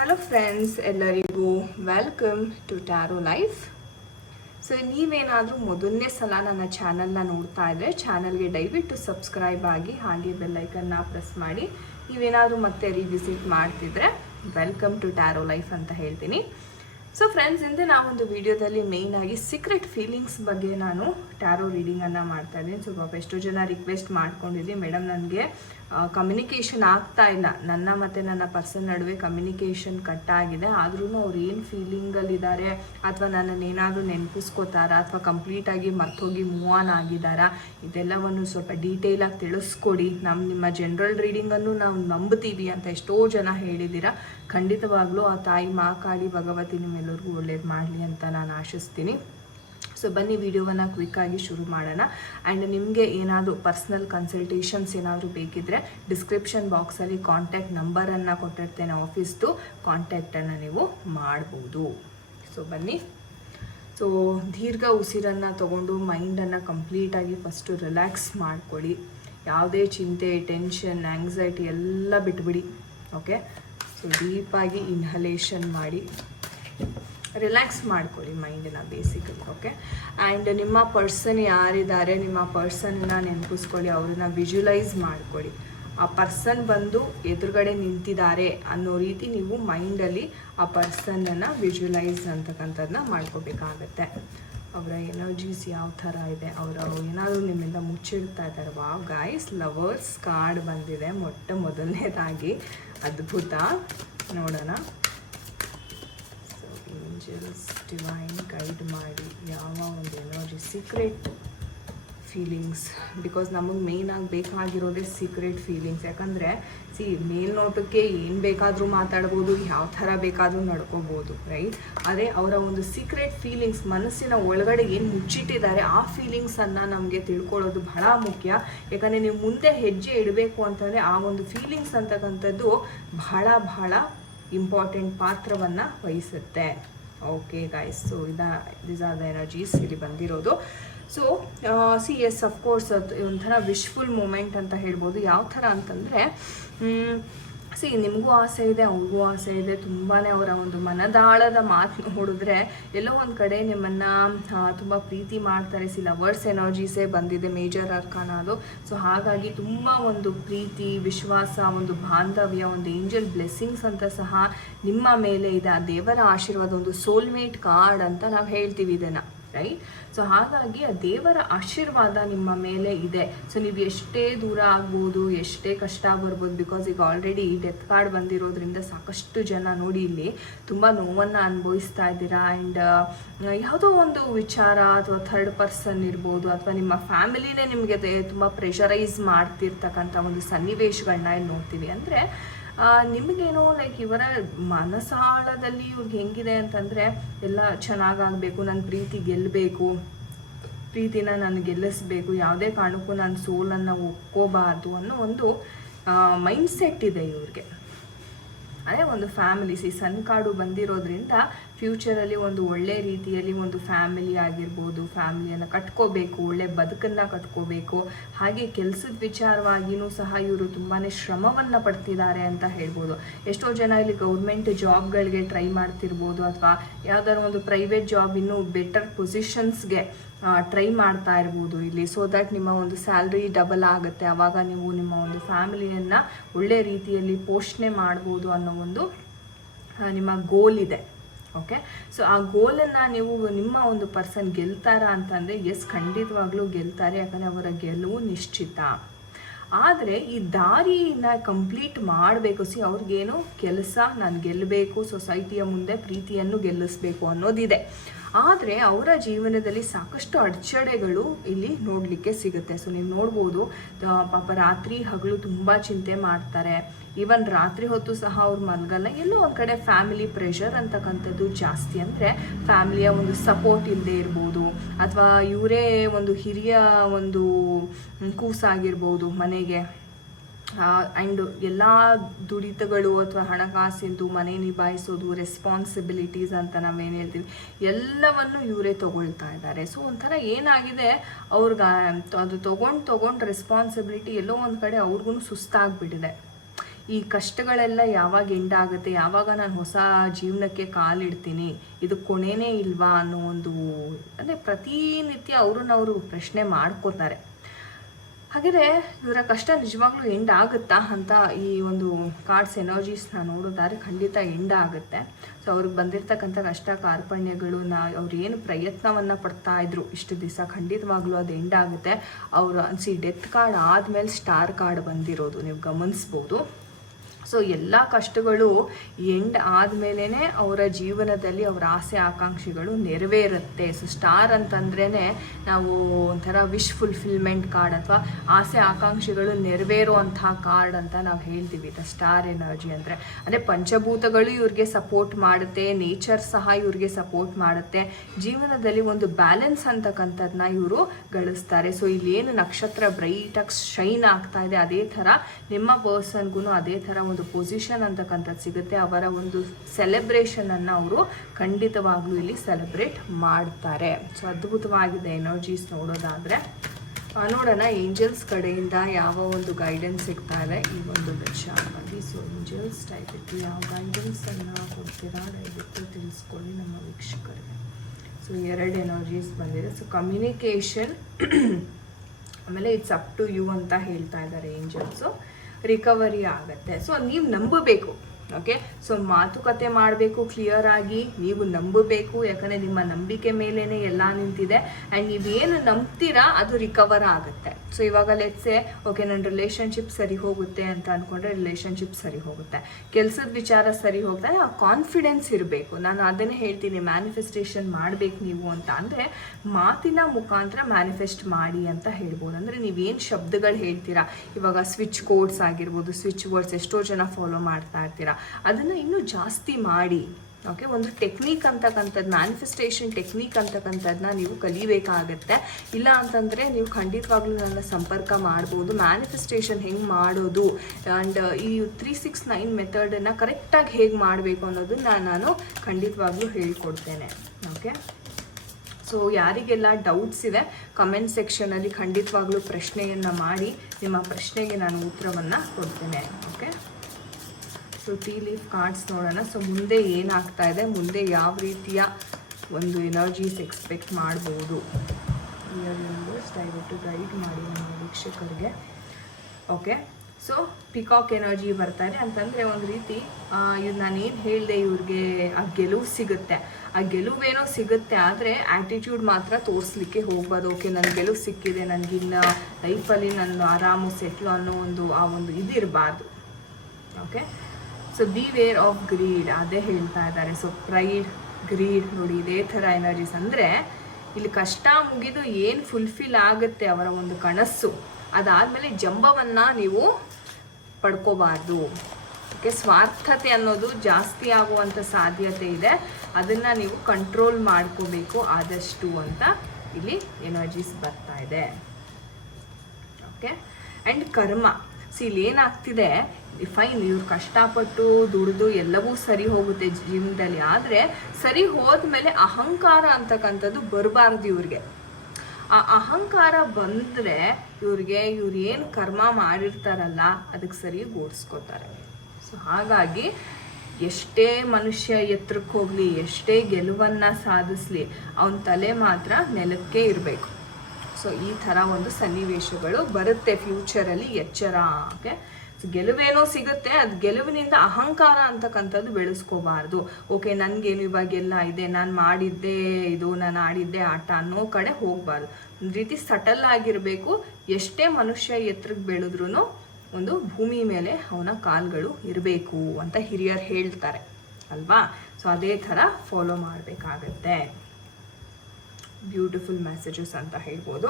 Hello friends ಎಲ್ಲರಿಗೂ welcome to tarot life so ನೀವೇನಾದರೂ ಮೊದಲನೇ ಸಲ ನನ್ನ ಚಾನಲ್ನ ನೋಡ್ತಾ ಇದ್ದರೆ ಚಾನಲ್ಗೆ ದಯವಿಟ್ಟು ಸಬ್ಸ್ಕ್ರೈಬ್ ಆಗಿ, ಹಾಗೆ ಬೆಲ್ಲೈಕನ್ನ ಪ್ರೆಸ್ ಮಾಡಿ. ನೀವೇನಾದರೂ ಮತ್ತೆ ರಿವಿಸಿಟ್ ಮಾಡ್ತಿದ್ರೆ ವೆಲ್ಕಮ್ ಟು ಟ್ಯಾರೋ ಲೈಫ್ ಅಂತ ಹೇಳ್ತೀನಿ. ಸೊ ಫ್ರೆಂಡ್ಸ್ ಹಿಂದೆ ನಾವೊಂದು ವಿಡಿಯೋದಲ್ಲಿ ಆಗಿ ಸೀಕ್ರೆಟ್ ಫೀಲಿಂಗ್ಸ್ ಬಗ್ಗೆ ನಾನು ಟ್ಯಾರೋ ರೀಡಿಂಗನ್ನು ಮಾಡ್ತಾ ಇದ್ದೀನಿ. ಸೊ ಎಷ್ಟೋ ಜನ ರಿಕ್ವೆಸ್ಟ್ ಮಾಡ್ಕೊಂಡಿದ್ವಿ ಮೇಡಮ್ ನನಗೆ ಕಮ್ಯುನಿಕೇಷನ್ ಆಗ್ತಾ ಇಲ್ಲ. ನನ್ನ ಮತ್ತು ನನ್ನ ಪರ್ಸನ್ ನಡುವೆ ಕಮ್ಯುನಿಕೇಷನ್ ಕಟ್ ಆಗಿದೆ. ಆದ್ರೂ ಅವ್ರು ಏನು ಫೀಲಿಂಗಲ್ಲಿದ್ದಾರೆ ಅಥವಾ ನನ್ನನ್ನು ಏನಾದರೂ ನೆನಪಿಸ್ಕೋತಾರಾ? ಅಥವಾ ಕಂಪ್ಲೀಟಾಗಿ ಮರ್ತೋಗಿ ಮೂವ್ ಆನ್ ಆಗಿದ್ದಾರಾ ಇದೆಲ್ಲವನ್ನು ಸ್ವಲ್ಪ ಡೀಟೇಲಾಗಿ ತಿಳಿಸ್ಕೊಡಿ. ನಮ್ಮ ನಿಮ್ಮ ಜನರಲ್ ರೀಡಿಂಗನ್ನು ನಾವು ನಂಬ್ತೀವಿ ಅಂತ ಎಷ್ಟೋ ಜನ ಹೇಳಿದ್ದೀರಾ ಖಂಡಿತವಾಗ್ಲೂ ಆ ತಾಯಿ ಮಾ ಕಾಳಿ ಭಗವತಿ ನಿಮ್ಮೆಲ್ಲರಿಗೂ ಒಳ್ಳೇದು ಮಾಡಲಿ ಅಂತ ನಾನು ಆಶಿಸ್ತೀನಿ. ಸೊ ಬನ್ನಿ ವಿಡಿಯೋವನ್ನು ಕ್ವಿಕ್ಕಾಗಿ ಶುರು ಮಾಡೋಣ. ಆ್ಯಂಡ್ ನಿಮಗೆ ಏನಾದರೂ ಪರ್ಸ್ನಲ್ ಕನ್ಸಲ್ಟೇಷನ್ಸ್ ಏನಾದರೂ ಬೇಕಿದ್ದರೆ ಡಿಸ್ಕ್ರಿಪ್ಷನ್ ಬಾಕ್ಸಲ್ಲಿ ಕಾಂಟ್ಯಾಕ್ಟ್ ನಂಬರನ್ನು ಕೊಟ್ಟಿರ್ತೇನೆ ಆಫೀಸ್ದು ಕಾಂಟ್ಯಾಕ್ಟನ್ನು ನೀವು ಮಾಡ್ಬೋದು. ಸೊ ಬನ್ನಿ. ಸೊ ದೀರ್ಘ ಉಸಿರನ್ನು ತಗೊಂಡು ಮೈಂಡನ್ನು ಕಂಪ್ಲೀಟಾಗಿ ಫಸ್ಟು ರಿಲ್ಯಾಕ್ಸ್ ಮಾಡ್ಕೊಳ್ಳಿ. ಯಾವುದೇ ಚಿಂತೆ ಟೆನ್ಷನ್ ಆ್ಯಂಗ್ಸೈಟಿ ಎಲ್ಲ ಬಿಟ್ಬಿಡಿ. ಓಕೆ ಸೊ ಡೀಪಾಗಿ ಇನ್ಹಲೇಷನ್ ಮಾಡಿ. ರಿಲ್ಯಾಕ್ಸ್ ಮಾಡ್ಕೊಳ್ಳಿ ಮೈಂಡನ್ನ ಬೇಸಿಕಲಿ ಓಕೆ ಆ್ಯಂಡ್ ನಿಮ್ಮ ಪರ್ಸನ್ ಯಾರಿದ್ದಾರೆ, ನಿಮ್ಮ ಪರ್ಸನ್ನ ನೆನಪಿಸ್ಕೊಳ್ಳಿ, ಅವ್ರನ್ನ ವಿಜುವಲೈಸ್ ಮಾಡ್ಕೊಳ್ಳಿ. ಆ ಪರ್ಸನ್ ಬಂದು ಎದುರುಗಡೆ ನಿಂತಿದ್ದಾರೆ ಅನ್ನೋ ರೀತಿ ನೀವು ಮೈಂಡಲ್ಲಿ ಆ ಪರ್ಸನ್ನನ್ನು ವಿಜುವಲೈಸ್ ಅಂತಕ್ಕಂಥದ್ದನ್ನ ಮಾಡ್ಕೋಬೇಕಾಗತ್ತೆ. ಅವರ ಎನರ್ಜೀಸ್ ಯಾವ ಥರ ಇದೆ, ಅವರ ಏನಾದರೂ ನಿಮ್ಮಿಂದ ಮುಚ್ಚಿಡ್ತಾ ಇದ್ದಾರೆ. ವಾವ್ ಗಾಯ್ಸ್ ಲವರ್ಸ್ ಕಾರ್ಡ್ ಬಂದಿದೆ. ಮೊಟ್ಟ ಮೊದಲನೇದಾಗಿ ಅದ್ಭುತ. ನೋಡೋಣ. ಏಂಜಲ್ಸ್ ಡಿವೈನ್ ಗೈಡ್ ಮಾಡಿ ಯಾವ ಒಂದು ಎನರ್ಜಿ ಸೀಕ್ರೆಟ್ ಫೀಲಿಂಗ್ಸ್ ಬಿಕಾಸ್ ನಮಗೆ ಮೇಯ್ನಾಗಿ ಬೇಕಾಗಿರೋದೇ ಸೀಕ್ರೆಟ್ ಫೀಲಿಂಗ್ಸ್ ಯಾಕಂದರೆ ಸಿ ಮೇಲ್ನೋಟಕ್ಕೆ ಏನು ಬೇಕಾದರೂ ಮಾತಾಡ್ಬೋದು, ಯಾವ ಥರ ಬೇಕಾದರೂ ನಡ್ಕೋಬೋದು ರೈಟ್ ಅದೇ ಅವರ ಒಂದು ಸೀಕ್ರೆಟ್ ಫೀಲಿಂಗ್ಸ್ ಮನಸ್ಸಿನ ಒಳಗಡೆ ಏನು ಮುಚ್ಚಿಟ್ಟಿದ್ದಾರೆ, ಆ ಫೀಲಿಂಗ್ಸನ್ನು ನಮಗೆ ತಿಳ್ಕೊಳ್ಳೋದು ಬಹಳ ಮುಖ್ಯ. ಯಾಕಂದರೆ ನೀವು ಮುಂದೆ ಹೆಜ್ಜೆ ಇಡಬೇಕು ಅಂತಂದರೆ ಆ ಒಂದು ಫೀಲಿಂಗ್ಸ್ ಅಂತಕ್ಕಂಥದ್ದು ಬಹಳ ಬಹಳ ಇಂಪಾರ್ಟೆಂಟ್ ಪಾತ್ರವನ್ನು ವಹಿಸುತ್ತೆ. ಓಕೆ ಗಾಯ್ಸ್ ಸೊ ಇದ ದಿಸ್ ಆರ್ ದ ಎನರ್ಜೀಸ್ ಇಲ್ಲಿ ಬಂದಿರೋದು. So see yes of course ಒಂಥರ ವಿಶ್ಫುಲ್ ಮೂಮೆಂಟ್ ಅಂತ ಹೇಳ್ಬೋದು. ಯಾವ ಥರ ಅಂತಂದರೆ ಸಿ, ನಿಮಗೂ ಆಸೆ ಇದೆ, ಅವ್ರಿಗೂ ಆಸೆ ಇದೆ. ತುಂಬಾ ಅವರ ಒಂದು ಮನದಾಳದ ಮಾತು ನೋಡಿದ್ರೆ ಎಲ್ಲೋ ಒಂದು ಕಡೆ ನಿಮ್ಮನ್ನು ತುಂಬ ಪ್ರೀತಿ ಮಾಡ್ತಾರೆ. ಸಿ, ಲವರ್ಸ್ ಎನರ್ಜೀಸೇ ಬಂದಿದೆ, ಮೇಜರ್ ಅರ್ಕಾನ ಅದು. ಸೊ, ಹಾಗಾಗಿ ತುಂಬ ಒಂದು ಪ್ರೀತಿ, ವಿಶ್ವಾಸ, ಒಂದು ಬಾಂಧವ್ಯ, ಒಂದು ಏಂಜಲ್ ಬ್ಲೆಸ್ಸಿಂಗ್ಸ್ ಅಂತ ಸಹ ನಿಮ್ಮ ಮೇಲೆ ಇದೆ. ಆ ದೇವರ ಆಶೀರ್ವಾದ, ಒಂದು ಸೋಲ್ಮೇಟ್ ಕಾರ್ಡ್ ಅಂತ ನಾವು ಹೇಳ್ತೀವಿ ಇದನ್ನು. ರೈಟ್ ಸೊ ಹಾಗಾಗಿ ಆ ದೇವರ ಆಶೀರ್ವಾದ ನಿಮ್ಮ ಮೇಲೆ ಇದೆ. ಸೊ ನೀವು ಎಷ್ಟೇ ದೂರ ಆಗ್ಬೋದು, ಎಷ್ಟೇ ಕಷ್ಟ ಬರ್ಬೋದು ಬಿಕಾಸ್ ಈಗ ಆಲ್ರೆಡಿ ಡೆತ್ ಕಾರ್ಡ್ ಬಂದಿರೋದ್ರಿಂದ ಸಾಕಷ್ಟು ಜನ ನೋಡಿ ಇಲ್ಲಿ ತುಂಬ ನೋವನ್ನು ಅನುಭವಿಸ್ತಾ ಇದ್ದೀರಾ? ಆ್ಯಂಡ್ ಯಾವುದೋ ಒಂದು ವಿಚಾರ ಅಥವಾ ಥರ್ಡ್ ಪರ್ಸನ್ ಇರ್ಬೋದು, ಅಥವಾ ನಿಮ್ಮ ಫ್ಯಾಮಿಲಿನೇ ನಿಮಗೆ ತುಂಬ ಪ್ರೆಷರೈಸ್ ಮಾಡ್ತಿರ್ತಕ್ಕಂಥ ಒಂದು ಸನ್ನಿವೇಶಗಳನ್ನ ಇಲ್ಲಿ ನೋಡ್ತೀವಿ. ಅಂದರೆ ನಿಮಗೇನೋ ಲೈಕ್ ಇವರ ಮನಸಾಳದಲ್ಲಿ ಇವ್ರಿಗೆ ಹೆಂಗಿದೆ ಅಂತಂದರೆ, ಎಲ್ಲ ಚೆನ್ನಾಗಾಗಬೇಕು ನನ್ನ ಪ್ರೀತಿ ಗೆಲ್ಲಬೇಕು ಪ್ರೀತಿನ ನಾನು ಗೆಲ್ಲಿಸ್ಬೇಕು, ಯಾವುದೇ ಕಾರಣಕ್ಕೂ ನಾನು ಸೋಲನ್ನು ಒಪ್ಕೋಬಾರ್ದು ಅನ್ನೋ ಒಂದು ಮೈಂಡ್ ಸೆಟ್ ಇದೆ ಇವ್ರಿಗೆ. ಅದೇ ಒಂದು ಫ್ಯಾಮಿಲಿ ಸಿ ಸಣ್ಣ ಕಾಡು ಬಂದಿರೋದ್ರಿಂದ ಫ್ಯೂಚರಲ್ಲಿ ಒಂದು ಒಳ್ಳೆ ರೀತಿಯಲ್ಲಿ ಒಂದು ಫ್ಯಾಮಿಲಿ ಆಗಿರ್ಬೋದು ಫ್ಯಾಮಿಲಿಯನ್ನು ಕಟ್ಕೋಬೇಕು, ಒಳ್ಳೆ ಬದುಕನ್ನು ಕಟ್ಕೋಬೇಕು. ಹಾಗೆ ಕೆಲಸದ ವಿಚಾರವಾಗಿಯೂ ಸಹ ಇವರು ತುಂಬಾ ಶ್ರಮವನ್ನು ಪಡ್ತಿದ್ದಾರೆ ಅಂತ ಹೇಳ್ಬೋದು. ಎಷ್ಟೋ ಜನ ಇಲ್ಲಿ ಗೌರ್ಮೆಂಟ್ ಜಾಬ್ಗಳಿಗೆ ಟ್ರೈ ಮಾಡ್ತಿರ್ಬೋದು ಅಥವಾ ಯಾವ್ದಾದ್ರು ಒಂದು ಪ್ರೈವೇಟ್ ಜಾಬ್ ಇನ್ನೂ ಬೆಟರ್ ಪೊಸಿಷನ್ಸ್ಗೆ ಟ್ರೈ ಮಾಡ್ತಾ ಇರ್ಬೋದು ಇಲ್ಲಿ. ಸೊ ದಟ್ ನಿಮ್ಮ ಒಂದು ಸ್ಯಾಲ್ರಿ ಡಬಲ್ ಆಗುತ್ತೆ. ಆವಾಗ ನೀವು ನಿಮ್ಮ ಒಂದು ಫ್ಯಾಮಿಲಿಯನ್ನು ಒಳ್ಳೆ ರೀತಿಯಲ್ಲಿ ಪೋಷಣೆ ಮಾಡ್ಬೋದು ಅನ್ನೋ ಒಂದು ನಿಮ್ಮ ಗೋಲ್ ಇದೆ. ಓಕೆ ಸೊ ಆ ಗೋಲನ್ನು ನೀವು ನಿಮ್ಮ ಒಂದು ಪರ್ಸನ್ ಗೆಲ್ತಾರಾ ಅಂತಂದರೆ ಎಸ್ ಖಂಡಿತವಾಗ್ಲೂ ಗೆಲ್ತಾರೆ, ಯಾಕಂದರೆ ಅವರ ಗೆಲುವು ನಿಶ್ಚಿತ. ಆದರೆ, ಈ ದಾರಿನ ಕಂಪ್ಲೀಟ್ ಮಾಡಬೇಕು. ಸಿ ಅವ್ರಿಗೇನು ಕೆಲಸ, ನಾನು ಗೆಲ್ಲಬೇಕು ಸೊಸೈಟಿಯ ಮುಂದೆ ಪ್ರೀತಿಯನ್ನು ಗೆಲ್ಲಿಸ್ಬೇಕು ಅನ್ನೋದಿದೆ. ಆದರೆ, ಅವರ ಜೀವನದಲ್ಲಿ ಸಾಕಷ್ಟು ಅಡಚಣೆಗಳು ಇಲ್ಲಿ ನೋಡಲಿಕ್ಕೆ ಸಿಗುತ್ತೆ. ಸೊ ನೀವು ನೋಡ್ಬೋದು ಪಾಪ ರಾತ್ರಿ ಹಗಲು ತುಂಬ ಚಿಂತೆ ಮಾಡ್ತಾರೆ. ಈವನ್ ರಾತ್ರಿ ಹೊತ್ತು ಸಹ ಅವ್ರು ಮಲಗಲ್ಲ ಎಲ್ಲೋ ಒಂದು ಕಡೆ ಫ್ಯಾಮಿಲಿ ಪ್ರೆಷರ್ ಅಂತಕ್ಕಂಥದ್ದು ಜಾಸ್ತಿ ಅಂದರೆ ಫ್ಯಾಮಿಲಿಯ ಒಂದು ಸಪೋರ್ಟ್ ಇಲ್ಲದೆ ಇರ್ಬೋದು. ಅಥವಾ ಇವರೇ ಒಂದು ಹಿರಿಯ ಒಂದು ಕೂಸಾಗಿರ್ಬೋದು ಮನೆಗೆ. ಆ್ಯಂಡ್ ಎಲ್ಲ ದುಡಿತಗಳು ಅಥವಾ ಹಣಕಾಸಿಂದು ಮನೆ ನಿಭಾಯಿಸೋದು ರೆಸ್ಪಾನ್ಸಿಬಿಲಿಟೀಸ್ ಅಂತ ನಾವೇನು ಹೇಳ್ತೀವಿ, ಎಲ್ಲವನ್ನು ಇವರೇ ತೊಗೊಳ್ತಾ ಇದ್ದಾರೆ. ಸೊ ಒಂಥರ ಏನಾಗಿದೆ, ಅವ್ರಿಗೆ, ಅದು ತೊಗೊಂಡು ತೊಗೊಂಡು ರೆಸ್ಪಾನ್ಸಿಬಿಲಿಟಿ ಎಲ್ಲೋ ಒಂದು ಕಡೆ ಅವ್ರಿಗೂ ಸುಸ್ತಾಗ್ಬಿಟ್ಟಿದೆ. ಈ ಕಷ್ಟಗಳೆಲ್ಲ ಯಾವಾಗ ಎಂಡ್ ಆಗುತ್ತೆ ಯಾವಾಗ ನಾನು ಹೊಸ ಜೀವನಕ್ಕೆ ಕಾಲಿಡ್ತೀನಿ, ಇದು ಕೊನೆನೇ ಇಲ್ವಾ ಅನ್ನೋ ಒಂದು, ಅಂದರೆ ಪ್ರತಿನಿತ್ಯ ಅವ್ರನ್ನ ಅವರು ಪ್ರಶ್ನೆ ಮಾಡ್ಕೋತಾರೆ. ಹಾಗಿದ್ರೆ ಇವರ ಕಷ್ಟ ನಿಜವಾಗ್ಲೂ ಎಂಡ್ ಆಗುತ್ತಾ ಅಂತ ಈ ಒಂದು ಕಾರ್ಡ್ಸ್ ಎನರ್ಜೀಸ್ನ ನೋಡೋದಾದ್ರೆ ಖಂಡಿತ ಎಂಡ್ ಆಗುತ್ತೆ ಸೊ ಅವ್ರಿಗೆ ಬಂದಿರತಕ್ಕಂಥ ಕಷ್ಟ ಕಾರ್ಪಣ್ಯಗಳು, ನಾ, ಅವ್ರು ಏನು ಪ್ರಯತ್ನವನ್ನು ಪಡ್ತಾ ಇದ್ರು ಇಷ್ಟು ದಿವಸ ಖಂಡಿತವಾಗ್ಲೂ ಅದು ಎಂಡ್ ಆಗುತ್ತೆ ಅವರು ಅನ್ಸಿ, ಡೆತ್ ಕಾರ್ಡ್ ಆದಮೇಲೆ ಸ್ಟಾರ್ ಕಾರ್ಡ್ ಬಂದಿರೋದು, ನೀವು ಗಮನಿಸ್ಬೋದು. ಸೊ ಎಲ್ಲ ಕಷ್ಟಗಳು ಎಂಡ್ ಆದಮೇಲೆ ಅವರ ಜೀವನದಲ್ಲಿ ಅವರ ಆಸೆ ಆಕಾಂಕ್ಷೆಗಳು ನೆರವೇರುತ್ತೆ. ಸೊ ಸ್ಟಾರ್ ಅಂತಂದ್ರೇ ನಾವು ಒಂಥರ ವಿಶ್ ಫುಲ್ಫಿಲ್ಮೆಂಟ್ ಕಾರ್ಡ್ ಅಥವಾ ಆಸೆ ಆಕಾಂಕ್ಷೆಗಳು ನೆರವೇರುವಂತಹ ಕಾರ್ಡ್ ಅಂತ ನಾವು ಹೇಳ್ತೀವಿ. ದ ಸ್ಟಾರ್ ಎನರ್ಜಿ ಅಂದರೆ ಅಂದರೆ ಪಂಚಭೂತಗಳು ಇವ್ರಿಗೆ ಸಪೋರ್ಟ್ ಮಾಡುತ್ತೆ ನೇಚರ್ ಸಹ ಇವ್ರಿಗೆ ಸಪೋರ್ಟ್ ಮಾಡುತ್ತೆ. ಜೀವನದಲ್ಲಿ ಒಂದು ಬ್ಯಾಲೆನ್ಸ್ ಅಂತಕ್ಕಂಥದ್ದನ್ನ ಇವರು ಗಳಿಸ್ತಾರೆ. ಸೊ ಇಲ್ಲಿ ಏನು ನಕ್ಷತ್ರ ಬ್ರೈಟಾಗಿ ಶೈನ್ ಆಗ್ತಾ ಇದೆ, ಅದೇ ಥರ ನಿಮ್ಮ ಪರ್ಸನ್ಗೂ ಅದೇ ಥರ ಒಂದು ಪೊಸಿಷನ್ ಅಂತಕ್ಕಂಥದ್ದು ಸಿಗುತ್ತೆ. ಅವರ ಒಂದು ಸೆಲೆಬ್ರೇಷನ್ ಅನ್ನು ಅವರು ಖಂಡಿತವಾಗ್ಲೂ ಇಲ್ಲಿ ಸೆಲೆಬ್ರೇಟ್ ಮಾಡ್ತಾರೆ. ಸೊ ಅದ್ಭುತವಾಗಿದೆ ಎನರ್ಜೀಸ್ ನೋಡೋದಾದ್ರೆ. ನೋಡೋಣ ಏಂಜಲ್ಸ್ ಕಡೆಯಿಂದ ಯಾವ ಒಂದು ಗೈಡೆನ್ಸ್ ಸಿಗ್ತಾ ಇದೆ ಈ ಒಂದು ವಿಚಾರವಾಗಿ ಸೊ ಏಂಜಲ್ಸ್ ದಯವಿಟ್ಟು ಯಾವ ಗೈಡೆನ್ಸನ್ನು ಕೊಡ್ತೀರಾ ದಯವಿಟ್ಟು ತಿಳಿಸ್ಕೊಳ್ಳಿ ನಮ್ಮ ವೀಕ್ಷಕರಿಗೆ. ಸೊ ಎರಡು ಎನರ್ಜೀಸ್ ಬಂದಿದೆ. ಸೊ ಕಮ್ಯುನಿಕೇಷನ್ ಆಮೇಲೆ ಇಟ್ಸ್ ಅಪ್ ಟು ಯು ಅಂತ ಹೇಳ್ತಾ ಇದ್ದಾರೆ ಏಂಜಲ್ಸು ರಿಕವರಿ ಆಗುತ್ತೆ. ಸೊ ನೀವು ನಂಬಬೇಕು ಓಕೆ ಸೊ ಮಾತುಕತೆ ಮಾಡಬೇಕು ಕ್ಲಿಯರ್ ಆಗಿ, ನೀವು ನಂಬಬೇಕು, ಯಾಕಂದರೆ ನಿಮ್ಮ ನಂಬಿಕೆ ಮೇಲೇ ಎಲ್ಲ ನಿಂತಿದೆ. ಆ್ಯಂಡ್ ನೀವೇನು ನಂಬ್ತೀರಾ, ಅದು ರಿಕವರ್ ಆಗುತ್ತೆ. ಸೊ ಇವಾಗ ಲೆಟ್ಸೆ ಓಕೆ ನನ್ನ ರಿಲೇಷನ್ಶಿಪ್ ಸರಿ ಹೋಗುತ್ತೆ ಅಂತ ಅಂದ್ಕೊಂಡ್ರೆ ರಿಲೇಷನ್ಶಿಪ್ ಸರಿ ಹೋಗುತ್ತೆ. ಕೆಲಸದ ವಿಚಾರ ಸರಿ ಹೋಗ್ತಾರೆ ಆ ಕಾನ್ಫಿಡೆನ್ಸ್ ಇರಬೇಕು. ನಾನು ಅದನ್ನೇ ಹೇಳ್ತೀನಿ ಮ್ಯಾನಿಫೆಸ್ಟೇಷನ್ ಮಾಡಬೇಕು ನೀವು ಅಂತ ಅಂದರೆ ಮಾತಿನ ಮುಖಾಂತರ ಮ್ಯಾನಿಫೆಸ್ಟ್ ಮಾಡಿ ಅಂತ ಹೇಳ್ಬೋದು. ಅಂದರೆ ನೀವೇನು ಶಬ್ದಗಳು ಹೇಳ್ತೀರಾ? ಇವಾಗ ಸ್ವಿಚ್ ಕೋಡ್ಸ್ ಆಗಿರ್ಬೋದು ಸ್ವಿಚ್ ವರ್ಡ್ಸ್ ಎಷ್ಟೋ ಜನ ಫಾಲೋ ಮಾಡ್ತಾ ಇರ್ತೀರಾ? ಅದನ್ನು ಇನ್ನೂ ಜಾಸ್ತಿ ಮಾಡಿ. ಓಕೆ ಒಂದು ಟೆಕ್ನಿಕ್ ಅಂತಕ್ಕಂಥದ್ದು ಮ್ಯಾನಿಫೆಸ್ಟೇಷನ್ ಟೆಕ್ನಿಕ್ ಅಂತಕ್ಕಂಥದ್ದನ್ನ ನೀವು ಕಲಿಬೇಕಾಗತ್ತೆ. ಇಲ್ಲ ಅಂತಂದರೆ ನೀವು ಖಂಡಿತವಾಗ್ಲೂ ನನ್ನ ಸಂಪರ್ಕ ಮಾಡ್ಬೋದು ಮ್ಯಾನಿಫೆಸ್ಟೇಷನ್ ಹೆಂಗೆ ಮಾಡೋದು ಆ್ಯಂಡ್ ಈ ತ್ರೀ ಸಿಕ್ಸ್ ನೈನ್ ಮೆಥಡನ್ನು ಕರೆಕ್ಟಾಗಿ ಹೇಗೆ ಮಾಡಬೇಕು ಅನ್ನೋದನ್ನ ನಾನು ಖಂಡಿತವಾಗ್ಲೂ ಹೇಳಿಕೊಡ್ತೇನೆ. ಓಕೆ ಸೊ ಯಾರಿಗೆಲ್ಲ ಡೌಟ್ಸ್ ಇದೆ ಕಮೆಂಟ್ ಸೆಕ್ಷನಲ್ಲಿ ಖಂಡಿತವಾಗ್ಲೂ ಪ್ರಶ್ನೆಯನ್ನು ಮಾಡಿ, ನಿಮ್ಮ ಪ್ರಶ್ನೆಗೆ ನಾನು ಉತ್ತರವನ್ನು ಕೊಡ್ತೇನೆ. Okay so tea leaf cards ನೋಡೋಣ. ಸೊ ಮುಂದೆ ಏನಾಗ್ತಾ ಇದೆ? ಮುಂದೆ ಯಾವ ರೀತಿಯ ಒಂದು ಎನರ್ಜೀಸ್ ಎಕ್ಸ್ಪೆಕ್ಟ್ ಮಾಡ್ಬೋದು? ದಯವಿಟ್ಟು ಗೈಡ್ ಮಾಡಿ ನಮ್ಮ ವೀಕ್ಷಕರಿಗೆ. ಓಕೆ ಸೊ ಪಿಕಾಕ್ ಎನರ್ಜಿ ಬರ್ತಾ ಇದೆ ಅಂತಂದರೆ ಒಂದು ರೀತಿ ಇವ್ರು ನಾನೇನು ಹೇಳಿದೆ ಇವ್ರಿಗೆ ಆ ಗೆಲುವು ಸಿಗುತ್ತೆ. ಆ ಗೆಲುವೇನೋ ಸಿಗುತ್ತೆ ಆದರೆ ಆ್ಯಟಿಟ್ಯೂಡ್ ಮಾತ್ರ ತೋರಿಸ್ಲಿಕ್ಕೆ ಹೋಗ್ಬೋದು ಓಕೆ ನನ್ನ ಗೆಲುವು ಸಿಕ್ಕಿದೆ, ನನಗಿನ್ನ ಲೈಫಲ್ಲಿ ನನ್ನ ಆರಾಮು ಸೆಟ್ಲು ಅನ್ನೋ ಒಂದು ಆ ಒಂದು ಇದಿರಬಾರ್ದು. Okay so beware of greed ಅದೇ ಹೇಳ್ತಾ ಇದ್ದಾರೆ. ಸೊ ಪ್ರೈಡ್ ಗ್ರೀಡ್ ನೋಡಿ ಇದೇ ಥರ ಎನರ್ಜೀಸ್ ಅಂದರೆ ಇಲ್ಲಿ ಕಷ್ಟ ಮುಗಿದು ಏನು ಫುಲ್ಫಿಲ್ ಆಗುತ್ತೆ ಅವರ ಒಂದು ಕನಸು, ಅದಾದಮೇಲೆ ಜಂಬವನ್ನು ನೀವು ಪಡ್ಕೋಬಾರ್ದು. ಓಕೆ ಸ್ವಾರ್ಥತೆ ಅನ್ನೋದು ಜಾಸ್ತಿ ಆಗುವಂಥ ಸಾಧ್ಯತೆ ಇದೆ. ಅದನ್ನು ನೀವು ಕಂಟ್ರೋಲ್ ಮಾಡ್ಕೋಬೇಕು. ಆದಷ್ಟು ಅಂತ ಇಲ್ಲಿ ಎನರ್ಜೀಸ್ ಬರ್ತಾ ಇದೆ. ಓಕೆ ಆ್ಯಂಡ್ ಕರ್ಮ ಸೊ ಇಲ್ಲಿ ಏನಾಗ್ತಿದೆ? ಫೈನ್ ಇವ್ರು ಕಷ್ಟಪಟ್ಟು ದುಡಿದು ಎಲ್ಲವೂ ಸರಿ ಹೋಗುತ್ತೆ ಜೀವನದಲ್ಲಿ. ಆದರೆ ಸರಿ ಹೋದ್ಮೇಲೆ ಅಹಂಕಾರ ಅಂತಕ್ಕಂಥದ್ದು ಬರಬಾರ್ದು ಇವ್ರಿಗೆ. ಆ ಅಹಂಕಾರ ಬಂದರೆ ಇವ್ರಿಗೆ, ಇವ್ರು ಏನು ಕರ್ಮ ಮಾಡಿರ್ತಾರಲ್ಲ, ಅದಕ್ಕೆ ಸರಿ ಓಡಿಸ್ಕೋತಾರೆ. ಸೊ ಹಾಗಾಗಿ ಎಷ್ಟೇ ಮನುಷ್ಯ ಎತ್ತರಕ್ಕೆ ಹೋಗಲಿ, ಎಷ್ಟೇ ಗೆಲುವನ್ನು ಸಾಧಿಸಲಿ, ಅವನ ತಲೆ ಮಾತ್ರ ನೆಲಕ್ಕೆ ಇರಬೇಕು. ಸೊ ಈ ಥರ ಒಂದು ಸನ್ನಿವೇಶಗಳು ಬರುತ್ತೆ ಫ್ಯೂಚರಲ್ಲಿ ಎಚ್ಚರ ಓಕೆ ಗೆಲುವೇನೋ ಸಿಗುತ್ತೆ, ಅದು ಗೆಲುವಿನಿಂದ ಅಹಂಕಾರ ಅಂತಕ್ಕಂಥದ್ದು ಬೆಳೆಸ್ಕೋಬಾರ್ದು. ಓಕೆ, ನನಗೇನು ಇವಾಗೆಲ್ಲ ಇದೆ, ನಾನು ಮಾಡಿದ್ದೆ ಇದು, ನಾನು ಆಡಿದ್ದೆ ಆಟ ಅನ್ನೋ ಕಡೆ ಹೋಗಬಾರ್ದು. ಒಂದು ರೀತಿ ಸಟಲ್ ಆಗಿರಬೇಕು, ಎಷ್ಟೇ ಮನುಷ್ಯ ಎತ್ತರಕ್ಕೆ ಬೆಳೆದ್ರೂ ಒಂದು ಭೂಮಿ ಮೇಲೆ ಅವನ ಕಾಲ್ಗಳು ಇರಬೇಕು ಅಂತ ಹಿರಿಯರು ಹೇಳ್ತಾರೆ. ಅಲ್ವಾ? ಸೊ ಅದೇ ಥರ ಫಾಲೋ ಮಾಡಬೇಕಾಗತ್ತೆ. ಬ್ಯೂಟಿಫುಲ್ ಮೆಸೇಜಸ್ ಅಂತ ಹೇಳ್ಬೋದು.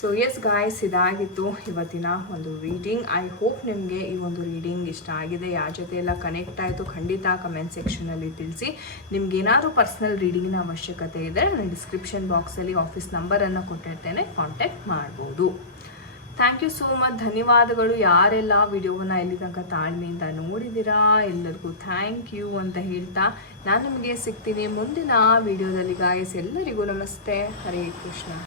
ಸೊ ಎಸ್ ಗಾಯ್ಸ್ ಇದಾಗಿತ್ತು ಇವತ್ತಿನ ಒಂದು ರೀಡಿಂಗ್ ಐ ಹೋಪ್ ನಿಮಗೆ ಈ ಒಂದು ರೀಡಿಂಗ್ ಇಷ್ಟ ಆಗಿದೆ. ಯಾರ ಜೊತೆ ಎಲ್ಲ ಕನೆಕ್ಟ್ ಆಯಿತು, ಖಂಡಿತ ಕಮೆಂಟ್ ಸೆಕ್ಷನಲ್ಲಿ ತಿಳಿಸಿ. ನಿಮ್ಗೆ ಏನಾದರೂ ಪರ್ಸ್ನಲ್ ರೀಡಿಂಗಿನ ಅವಶ್ಯಕತೆ ಇದೆ, ನಾನು ಡಿಸ್ಕ್ರಿಪ್ಷನ್ ಬಾಕ್ಸಲ್ಲಿ ಆಫೀಸ್ ನಂಬರನ್ನು ಕೊಟ್ಟಿರ್ತೇನೆ ಕಾಂಟ್ಯಾಕ್ಟ್ ಮಾಡ್ಬೋದು. ಥ್ಯಾಂಕ್ ಯು ಸೋ ಮಚ್ ಧನ್ಯವಾದಗಳು. ಯಾರೆಲ್ಲ ವಿಡಿಯೋವನ್ನು ಎಲ್ಲಿ ತನಕ ತಾಳ್ಮೆಯಿಂದ ನೋಡಿದ್ದೀರಾ, ಎಲ್ಲರಿಗೂ ಥ್ಯಾಂಕ್ ಯು ಅಂತ ಹೇಳ್ತಾ ನಾನು ನಿಮಗೆ ಸಿಗ್ತೀನಿ ಮುಂದಿನ ವಿಡಿಯೋದಲ್ಲಿ ಗಾಯಸ್ ಎಲ್ಲರಿಗೂ ನಮಸ್ತೆ. ಹರೇ ಕೃಷ್ಣ.